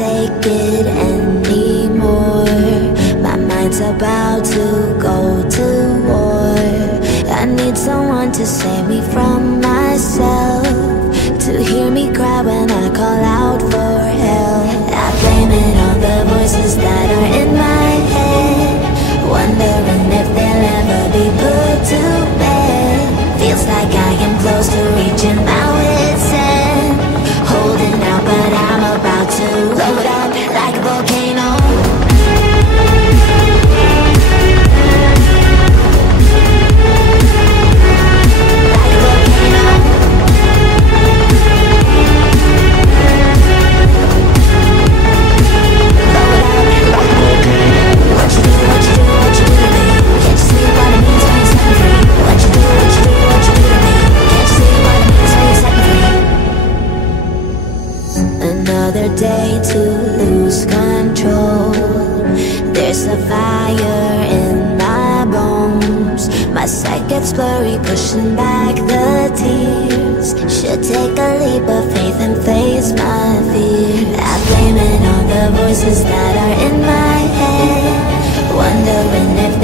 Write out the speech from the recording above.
take it anymore. My mind's about to go to war. I need someone to save me from myself, to hear me cry when I call out for help. I blame it on the voices that are in my head, wondering if they'll ever be put to bed. Feels like I am close to reaching my wit's end, holding out but I'm about to load up like a volcano. Another day to lose control. There's a fire in my bones. My sight gets blurry, pushing back the tears. Should take a leap of faith and face my fear. I blame it on the voices that are in my head, wondering if